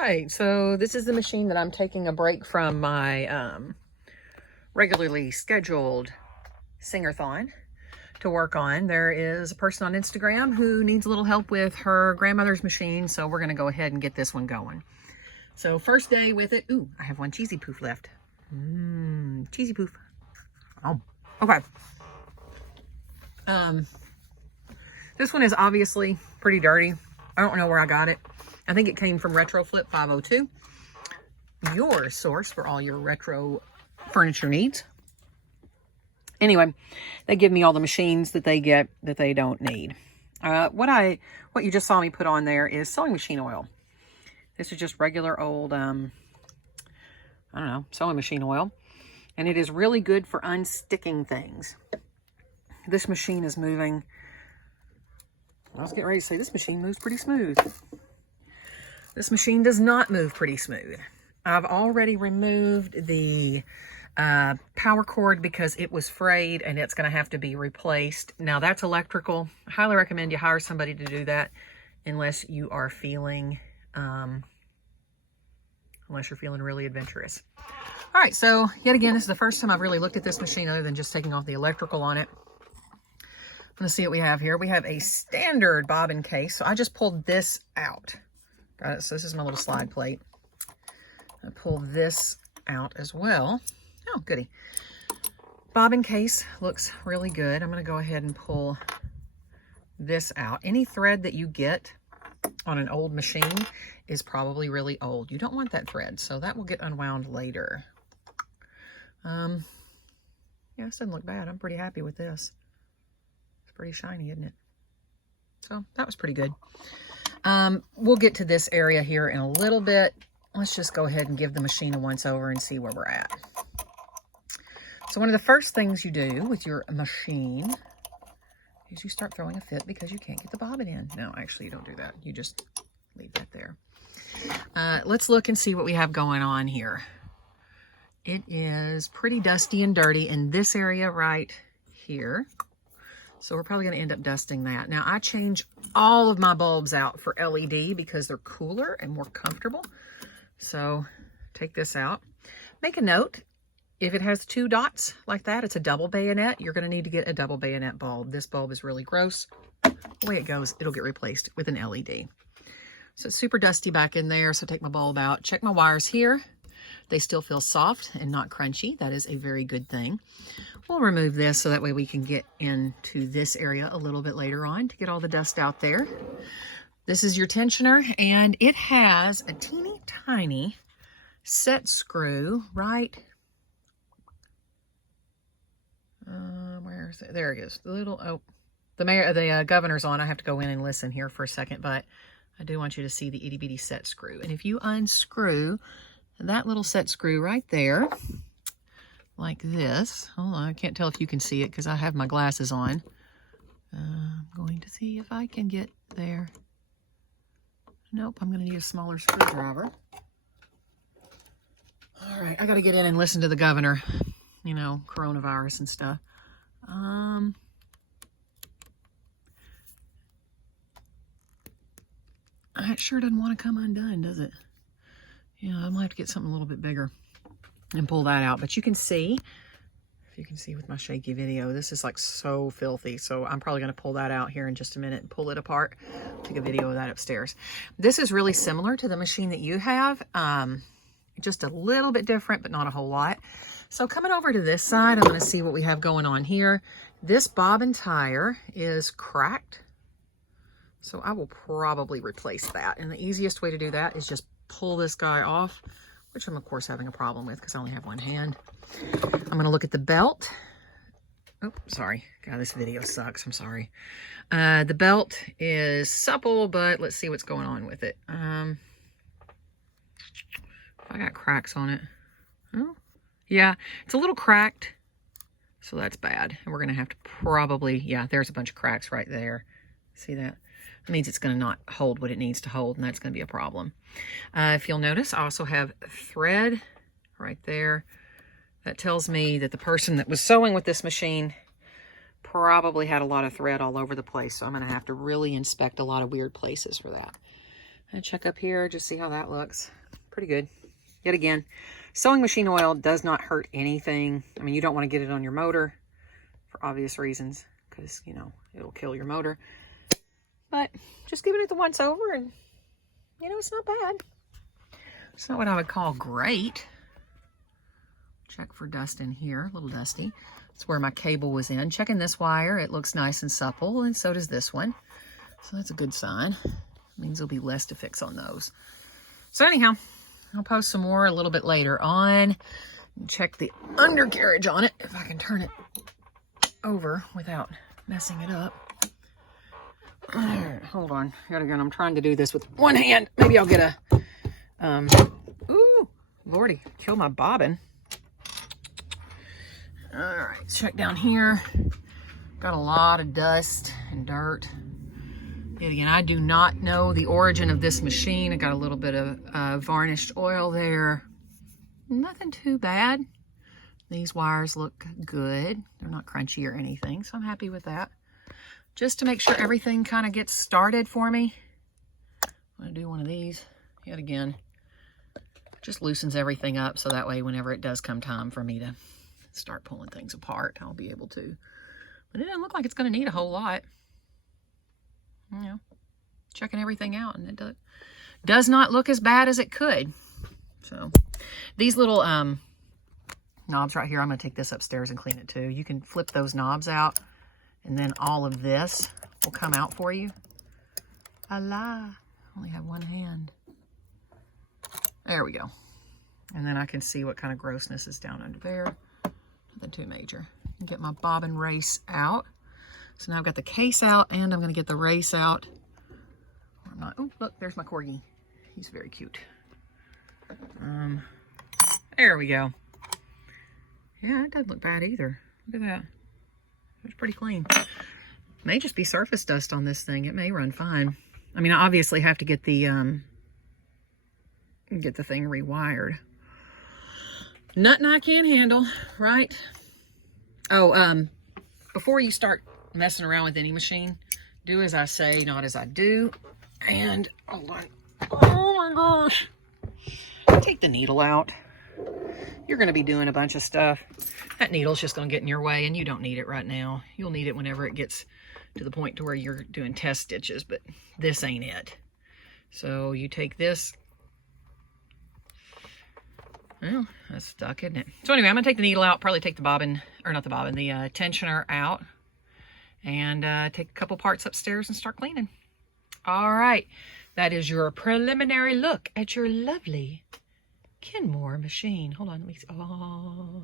Right, so this is the machine that I'm taking a break from my regularly scheduled singer-thon to work on. There is a person on Instagram who needs a little help with her grandmother's machine, so we're going to go ahead and get this one going. So first day with it. Ooh, I have one cheesy poof left. Cheesy poof. Oh, okay. This one is obviously pretty dirty. I don't know where I got it. I think it came from Retro Flip 502, your source for all your retro furniture needs. Anyway, they give me all the machines that they get that they don't need. What you just saw me put on there is sewing machine oil. This is just regular old, I don't know, sewing machine oil. And it is really good for unsticking things. This machine is moving. I was getting ready to say this machine moves pretty smooth. This machine does not move pretty smooth. I've already removed the power cord because it was frayed and it's going to have to be replaced. Now that's electrical. I highly recommend you hire somebody to do that unless you are feeling, really adventurous. All right, so yet again, this is the first time I've really looked at this machine other than just taking off the electrical on it. I'm going to see what we have here. We have a standard bobbin case. So I just pulled this out. Got it. So this is my little slide plate. I pulled this out as well. Oh, goody. Bobbin case looks really good. I'm going to go ahead and pull this out. Any thread that you get on an old machine is probably really old. You don't want that thread, so that will get unwound later. Yeah, this doesn't look bad. I'm pretty happy with this. It's pretty shiny, isn't it? So that was pretty good. We'll get to this area here in a little bit. Let's just go ahead and give the machine a once over and see where we're at. So one of the first things you do with your machine is you start throwing a fit because you can't get the bobbin in. No, actually you don't do that. You just leave that there. Let's look and see what we have going on here. It is pretty dusty and dirty in this area right here. So we're probably going to end up dusting that. Now, I change all of my bulbs out for LED because they're cooler and more comfortable. So take this out. Make a note, if it has 2 dots like that, it's a double bayonet. You're going to need to get a double bayonet bulb. This bulb is really gross. The way it goes, it'll get replaced with an LED. So it's super dusty back in there. So take my bulb out. Check my wires here. They still feel soft and not crunchy. That is a very good thing. We'll remove this so that way we can get into this area a little bit later on to get all the dust out there. This is your tensioner, and it has a teeny tiny set screw right, where is it? There it is. The little, the governor's on. I have to go in and listen here for a second, but I do want you to see the itty bitty set screw. And if you unscrew that little set screw right there, like this. Hold on, I can't tell if you can see it because I have my glasses on. I'm going to see if I can get there. Nope, I'm going to need a smaller screwdriver. All right, I got to get in and listen to the governor. You know, coronavirus and stuff. It sure doesn't want to come undone, does it? Yeah, I'm going to have to get something a little bit bigger and pull that out. But you can see, if you can see with my shaky video, this is like so filthy. So I'm probably going to pull that out here in just a minute and pull it apart. Take a video of that upstairs. This is really similar to the machine that you have. Just a little bit different, but not a whole lot. So coming over to this side, I'm going to see what we have going on here. This bobbin tire is cracked. So I will probably replace that. And the easiest way to do that is just pull this guy off, which I'm of course having a problem with because I only have one hand. I'm going to look at the belt. Oh, sorry. God, this video sucks. I'm sorry. The belt is supple, but let's see what's going on with it. I got cracks on it. Oh, yeah, it's a little cracked. So that's bad. And we're going to have to probably, yeah, there's a bunch of cracks right there. See that? That means it's going to not hold what it needs to hold, and that's going to be a problem. If you'll notice, I also have thread right there. That tells me that the person that was sewing with this machine probably had a lot of thread all over the place. So I'm going to have to really inspect a lot of weird places for that. And check up here, just see how that looks. Pretty good. Yet again, sewing machine oil does not hurt anything. I mean, you don't want to get it on your motor for obvious reasons, because, you know, it'll kill your motor. But just giving it the once over, and, you know, it's not bad. It's not what I would call great. Check for dust in here, a little dusty. That's where my cable was in. Checking this wire, it looks nice and supple, and so does this one. So that's a good sign. It means there'll be less to fix on those. So anyhow, I'll post some more a little bit later on. Check the undercarriage on it, if I can turn it over without messing it up. All right, hold on. Yet again, I'm trying to do this with one hand. Maybe I'll get a, ooh, Lordy, kill my bobbin. All right, check down here. Got a lot of dust and dirt. Yet again, I do not know the origin of this machine. I got a little bit of varnished oil there. Nothing too bad. These wires look good. They're not crunchy or anything, so I'm happy with that. Just to make sure everything kind of gets started for me, I'm gonna do one of these. Yet again, just loosens everything up, so that way whenever it does come time for me to start pulling things apart, I'll be able to. But it doesn't look like it's gonna need a whole lot. You know, checking everything out, and it does not look as bad as it could. So these little knobs right here, I'm going to take this upstairs and clean it too. You can flip those knobs out, and then all of this will come out for you. Allah, only have one hand. There we go. And then I can see what kind of grossness is down under there. Nothing too major. Get my bobbin race out. So now I've got the case out, and I'm going to get the race out. I'm not, oh, look, there's my corgi. He's very cute. There we go. Yeah, it doesn't look bad either. Look at that. It's pretty clean. May just be surface dust on this thing. It may run fine. I mean, I obviously have to get the thing rewired. Nothing I can't handle, right? Oh, before you start messing around with any machine, do as I say, not as I do. And hold on. Oh my gosh. Take the needle out. You're going to be doing a bunch of stuff. That needle's just going to get in your way, and you don't need it right now. You'll need it whenever it gets to the point to where you're doing test stitches, but this ain't it. So you take this. Well, that's stuck, isn't it? So anyway, I'm going to take the needle out, probably take the bobbin, or not the bobbin, the tensioner out, and take a couple parts upstairs and start cleaning. All right, that is your preliminary look at your lovely Kenmore machine. Hold on, let me see. Oh,